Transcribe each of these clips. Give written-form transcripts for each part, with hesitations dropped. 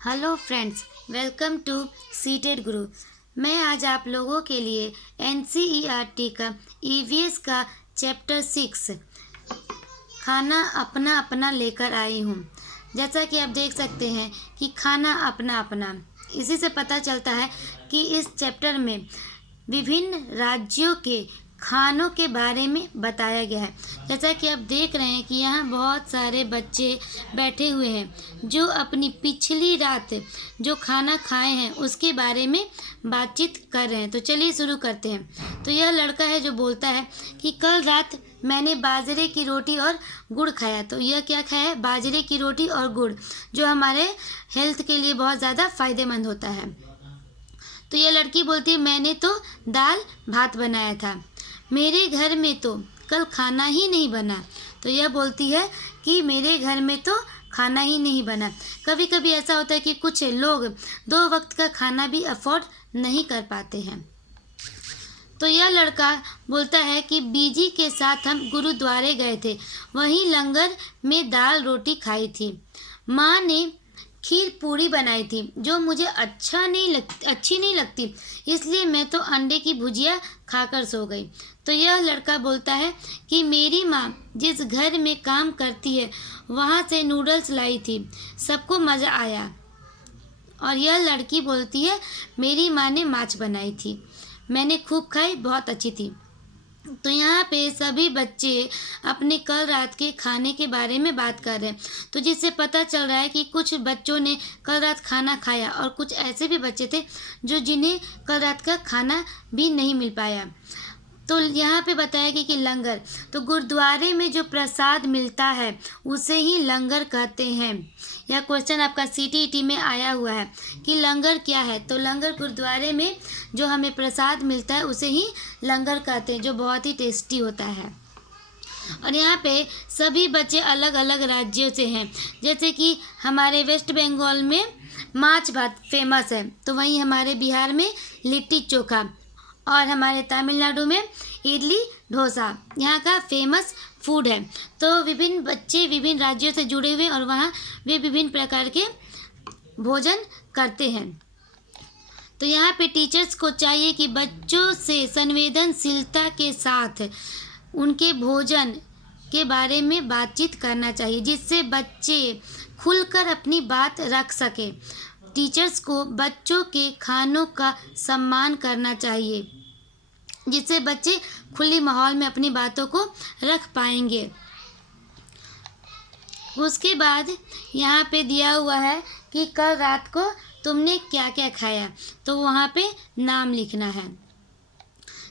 Hello friends, welcome to सीटेड गुरु। मैं आज आप लोगों के लिए एनसीईआरटी का ईवीएस का चैप्टर 6 खाना अपना अपना लेकर आई हूँ। जैसा कि आप देख सकते हैं कि खाना अपना अपना, इसी से पता चलता है कि इस चैप्टर में विभिन्न राज्यों के खानों के बारे में बताया गया है। जैसा कि आप देख रहे हैं कि यहाँ बहुत सारे बच्चे बैठे हुए हैं जो अपनी पिछली रात जो खाना खाए हैं उसके बारे में बातचीत कर रहे हैं। तो चलिए शुरू करते हैं। तो यह लड़का है जो बोलता है कि कल रात मैंने बाजरे की रोटी और गुड़ खाया। तो यह क्या खाया है? बाजरे की रोटी और गुड़, जो हमारे हेल्थ के लिए बहुत ज़्यादा फायदेमंद होता है। तो यह लड़की बोलती है मैंने तो दाल भात बनाया था, मेरे घर में तो कल खाना ही नहीं बना। तो यह बोलती है कि मेरे घर में तो खाना ही नहीं बना। कभी कभी ऐसा होता है कि कुछ लोग 2 वक्त का खाना भी अफोर्ड नहीं कर पाते हैं। तो यह लड़का बोलता है कि बीजी के साथ हम गुरुद्वारे गए थे, वहीं लंगर में दाल रोटी खाई थी। माँ ने खीर पूरी बनाई थी जो मुझे अच्छी नहीं लगती, इसलिए मैं तो अंडे की भुजिया खाकर सो गई। तो यह लड़का बोलता है कि मेरी माँ जिस घर में काम करती है वहाँ से नूडल्स लाई थी, सबको मज़ा आया। और यह लड़की बोलती है मेरी माँ ने माछ बनाई थी, मैंने खूब खाई, बहुत अच्छी थी। तो यहाँ पे सभी बच्चे अपने कल रात के खाने के बारे में बात कर रहे हैं। तो जिससे पता चल रहा है कि कुछ बच्चों ने कल रात खाना खाया और कुछ ऐसे भी बच्चे थे जिन्हें कल रात का खाना भी नहीं मिल पाया। तो यहाँ पे बताया गया कि लंगर, तो गुरुद्वारे में जो प्रसाद मिलता है उसे ही लंगर कहते हैं। यह क्वेश्चन आपका सीटीईटी में आया हुआ है कि लंगर क्या है। तो लंगर गुरुद्वारे में जो हमें प्रसाद मिलता है उसे ही लंगर कहते हैं, जो बहुत ही टेस्टी होता है। और यहाँ पे सभी बच्चे अलग अलग राज्यों से हैं। जैसे कि हमारे वेस्ट बंगाल में माछ भात फेमस है, तो वहीं हमारे बिहार में लिट्टी चोखा, और हमारे तमिलनाडु में इडली डोसा यहाँ का फेमस फूड है। तो विभिन्न बच्चे विभिन्न राज्यों से जुड़े हुए और वहाँ वे विभिन्न प्रकार के भोजन करते हैं। तो यहाँ पे टीचर्स को चाहिए कि बच्चों से संवेदनशीलता के साथ उनके भोजन के बारे में बातचीत करना चाहिए, जिससे बच्चे खुलकर अपनी बात रख सके। टीचर्स को बच्चों के खानों का सम्मान करना चाहिए, जिससे बच्चे खुले माहौल में अपनी बातों को रख पाएंगे। उसके बाद यहाँ पे दिया हुआ है कि कल रात को तुमने क्या क्या खाया, तो वहाँ पे नाम लिखना है।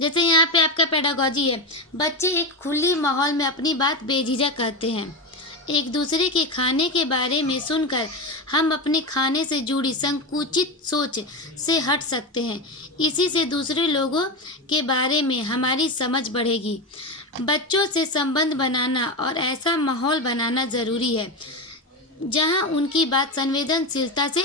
जैसे यहाँ पे आपका पेडागोजी है, बच्चे एक खुली माहौल में अपनी बात बेझिझक कहते हैं। एक दूसरे के खाने के बारे में सुनकर हम अपने खाने से जुड़ी संकुचित सोच से हट सकते हैं। इसी से दूसरे लोगों के बारे में हमारी समझ बढ़ेगी। बच्चों से संबंध बनाना और ऐसा माहौल बनाना ज़रूरी है जहां उनकी बात संवेदनशीलता से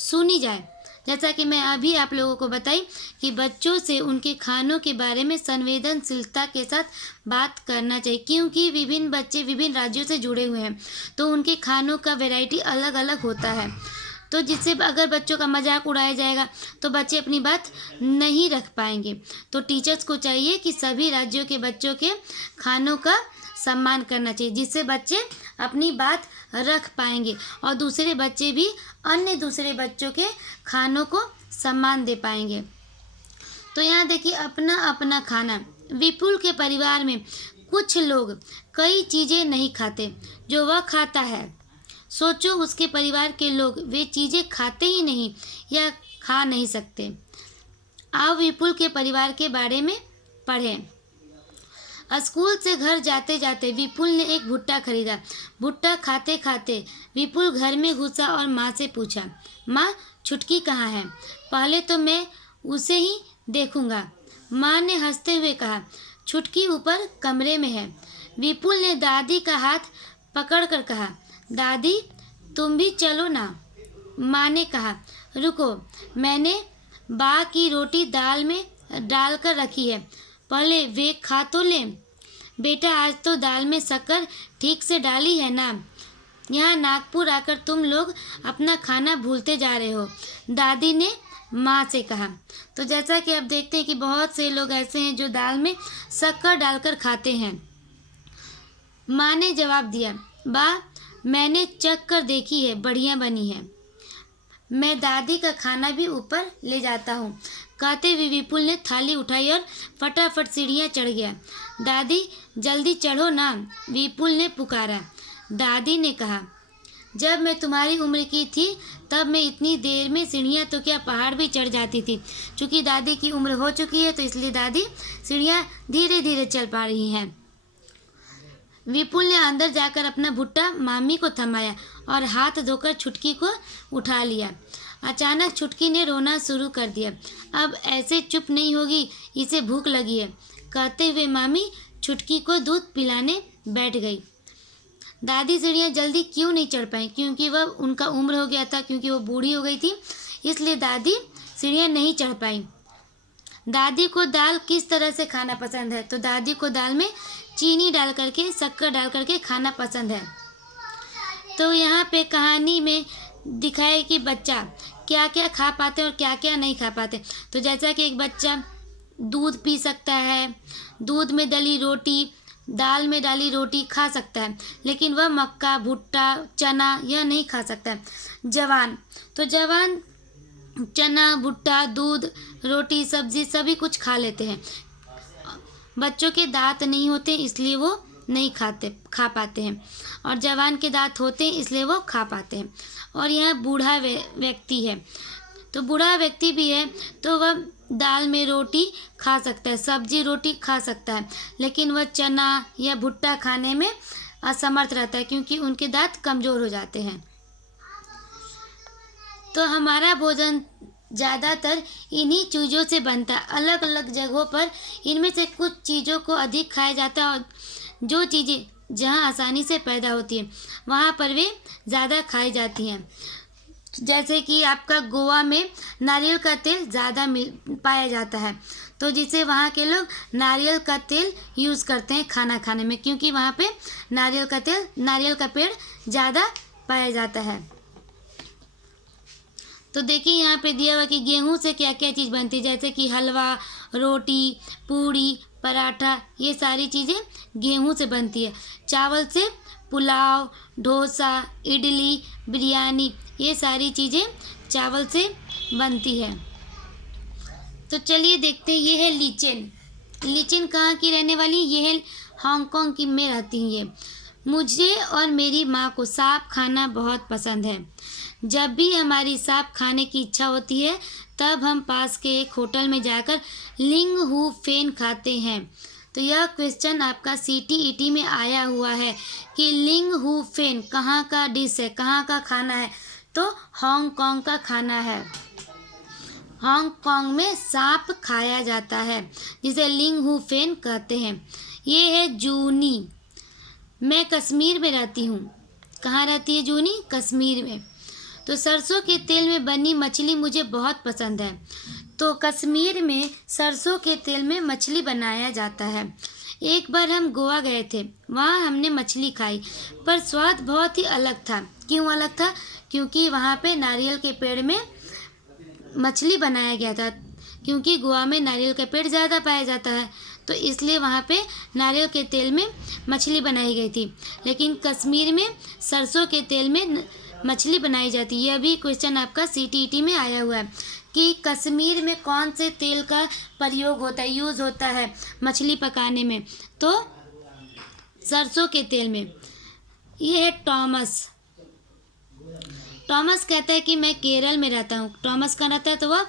सुनी जाए। जैसा कि मैं अभी आप लोगों को बताई कि बच्चों से उनके खानों के बारे में संवेदनशीलता के साथ बात करना चाहिए, क्योंकि विभिन्न बच्चे विभिन्न राज्यों से जुड़े हुए हैं, तो उनके खानों का वैरायटी अलग अलग होता है। तो जिससे अगर बच्चों का मजाक उड़ाया जाएगा तो बच्चे अपनी बात नहीं रख पाएंगे। तो टीचर्स को चाहिए कि सभी राज्यों के बच्चों के खानों का सम्मान करना चाहिए, जिससे बच्चे अपनी बात रख पाएंगे और दूसरे बच्चे भी अन्य दूसरे बच्चों के खानों को सम्मान दे पाएंगे। तो यहाँ देखिए अपना अपना खाना। विपुल के परिवार में कुछ लोग कई चीज़ें नहीं खाते जो वह खाता है। सोचो उसके परिवार के लोग वे चीज़ें खाते ही नहीं या खा नहीं सकते। आओ विपुल के परिवार के बारे में पढ़ें। स्कूल से घर जाते जाते विपुल ने एक भुट्टा खरीदा। भुट्टा खाते खाते विपुल घर में घुसा और माँ से पूछा, माँ छुटकी कहाँ है? पहले तो मैं उसे ही देखूंगा। माँ ने हंसते हुए कहा, छुटकी ऊपर कमरे में है। विपुल ने दादी का हाथ पकड़कर कहा, दादी तुम भी चलो ना। माँ ने कहा, रुको, मैंने बा की रोटी दाल में डालकर रखी है, पहले वे खा तो लें। बेटा आज तो दाल में शक्कर ठीक से डाली है ना? यहाँ नागपुर आकर तुम लोग अपना खाना भूलते जा रहे हो, दादी ने माँ से कहा। तो जैसा कि आप देखते हैं कि बहुत से लोग ऐसे हैं जो दाल में शक्कर डालकर खाते हैं। माँ ने जवाब दिया, बा मैंने चख कर देखी है, बढ़िया बनी है। मैं दादी का खाना भी ऊपर ले जाता हूँ। कहते हुए विपुल ने थाली उठाई और फटाफट सीढ़ियाँ चढ़ गया। दादी जल्दी चढ़ो ना, विपुल ने पुकारा। दादी ने कहा, जब मैं तुम्हारी उम्र की थी तब मैं इतनी देर में सीढ़ियाँ तो क्या पहाड़ भी चढ़ जाती थी। चूँकि दादी की उम्र हो चुकी है तो इसलिए दादी सीढ़ियाँ धीरे धीरे चल पा रही हैं। विपुल ने अंदर जाकर अपना भुट्टा मामी को थमाया और हाथ धोकर छुटकी को उठा लिया। अचानक छुटकी ने रोना शुरू कर दिया। अब ऐसे चुप नहीं होगी, इसे भूख लगी है, कहते हुए मामी छुटकी को दूध पिलाने बैठ गई। दादी सीढ़ियाँ जल्दी क्यों नहीं चढ़ पाई? क्योंकि वह उनका उम्र हो गया था, क्योंकि वो बूढ़ी हो गई थी, इसलिए दादी सीढ़ियाँ नहीं चढ़ पाई। दादी को दाल किस तरह से खाना पसंद है? तो दादी को दाल में चीनी डाल करके, शक्कर डाल करके खाना पसंद है। तो यहाँ पे कहानी में दिखाए कि बच्चा क्या क्या खा पाते और क्या क्या नहीं खा पाते। तो जैसा कि एक बच्चा दूध पी सकता है, दूध में डली रोटी, दाल में डाली रोटी खा सकता है, लेकिन वह मक्का, भुट्टा, चना यह नहीं खा सकता है। जवान चना, भुट्टा, दूध, रोटी, सब्जी सभी कुछ खा लेते हैं। बच्चों के दांत नहीं होते इसलिए वो नहीं खा पाते हैं, और जवान के दांत होते हैं इसलिए वो खा पाते हैं। और यहाँ बूढ़ा व्यक्ति है, तो बूढ़ा व्यक्ति भी है तो वह दाल में रोटी खा सकता है, सब्जी रोटी खा सकता है, लेकिन वह चना या भुट्टा खाने में असमर्थ रहता है क्योंकि उनके दांत कमज़ोर हो जाते हैं। तो हमारा भोजन ज़्यादातर इन्हीं चीज़ों से बनता है। अलग अलग जगहों पर इनमें से कुछ चीज़ों को अधिक खाया जाता है, और जो चीज़ें जहाँ आसानी से पैदा होती हैं वहाँ पर वे ज़्यादा खाई जाती हैं। जैसे कि आपका गोवा में नारियल का तेल ज़्यादा पाया जाता है, तो जिसे वहाँ के लोग नारियल का तेल यूज़ करते हैं खाना खाने में, क्योंकि वहाँ पे नारियल का पेड़ ज़्यादा पाया जाता है। तो देखिए यहाँ पे दिया हुआ कि गेहूं से क्या क्या चीज़ बनती है, जैसे कि हलवा, रोटी, पूड़ी, पराठा, ये सारी चीज़ें गेहूं से बनती है। चावल से पुलाव, डोसा, इडली, बिरयानी, ये सारी चीज़ें चावल से बनती है। तो चलिए देखते हैं, ये है लीचेन। लीचेन कहाँ की रहने वाली? ये है हांगकांग की में रहती हैं ये। मुझे और मेरी माँ को सांप खाना बहुत पसंद है। जब भी हमारी सांप खाने की इच्छा होती है तब हम पास के एक होटल में जाकर लिंग हू फेन खाते हैं। तो यह क्वेश्चन आपका CTET में आया हुआ है कि लिंग हू फेन कहाँ का डिश है, कहाँ का खाना है? तो हांगकांग का खाना है। हांगकांग में सांप खाया जाता है जिसे लिंग हू फेन कहते हैं। ये है जूनी। मैं कश्मीर में रहती हूँ। कहाँ रहती है जूनी? कश्मीर में। तो सरसों के तेल में बनी मछली मुझे बहुत पसंद है। तो कश्मीर में सरसों के तेल में मछली बनाया जाता है। एक बार हम गोवा गए थे, वहाँ हमने मछली खाई, पर स्वाद बहुत ही अलग था। क्यों अलग था? क्योंकि वहाँ पे नारियल के पेड़ में मछली बनाया गया था, क्योंकि गोवा में नारियल का पेड़ ज़्यादा पाया जाता है, तो इसलिए वहाँ पे नारियल के तेल में मछली बनाई गई थी। लेकिन कश्मीर में सरसों के तेल में मछली बनाई जाती है। यह भी क्वेश्चन आपका CTET में आया हुआ है कि कश्मीर में कौन से तेल का प्रयोग होता है, यूज़ होता है मछली पकाने में? तो सरसों के तेल में। ये है टॉमस। टॉमस कहता है कि मैं केरल में रहता हूँ। टॉमस कहाँ रहता है? तो वह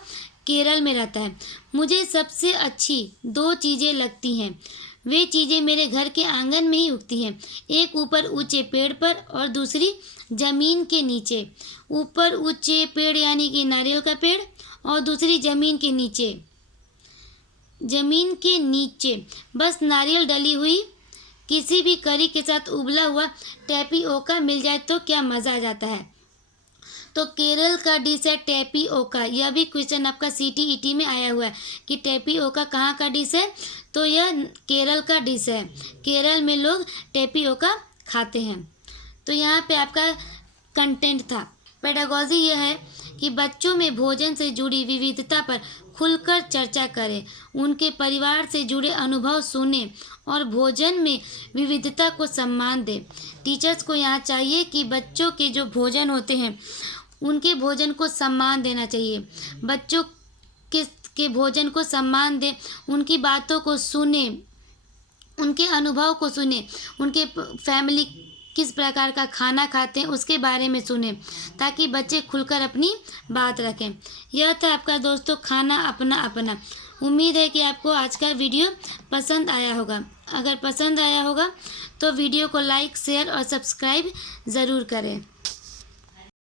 केरल में रहता है। मुझे सबसे अच्छी 2 चीज़ें लगती हैं। वे चीज़ें मेरे घर के आंगन में ही उगती हैं, एक ऊपर ऊंचे पेड़ पर और दूसरी ज़मीन के नीचे। ऊपर ऊंचे पेड़ यानी कि नारियल का पेड़, और दूसरी ज़मीन के नीचे बस नारियल डली हुई किसी भी करी के साथ उबला हुआ टैपियोका मिल जाए तो क्या मज़ा आ जाता है। तो केरल का डिश है टैपियोका। यह भी क्वेश्चन आपका CTET में आया हुआ है कि टैपियोका कहाँ का डिश है? तो यह केरल का डिश है। केरल में लोग टैपियोका खाते हैं। तो यहाँ पे आपका कंटेंट था। पेडागॉजी यह है कि बच्चों में भोजन से जुड़ी विविधता पर खुलकर चर्चा करें, उनके परिवार से जुड़े अनुभव सुनें और भोजन में विविधता को सम्मान दें। टीचर्स को यहाँ चाहिए कि बच्चों के जो भोजन होते हैं उनके भोजन को सम्मान देना चाहिए। बच्चों के भोजन को सम्मान दें, उनकी बातों को सुने, उनके अनुभव को सुने, उनके फैमिली किस प्रकार का खाना खाते हैं उसके बारे में सुने, ताकि बच्चे खुलकर अपनी बात रखें। यह था आपका दोस्तों खाना अपना अपना। उम्मीद है कि आपको आज का वीडियो पसंद आया होगा। अगर पसंद आया होगा तो वीडियो को लाइक, शेयर और सब्सक्राइब ज़रूर करें।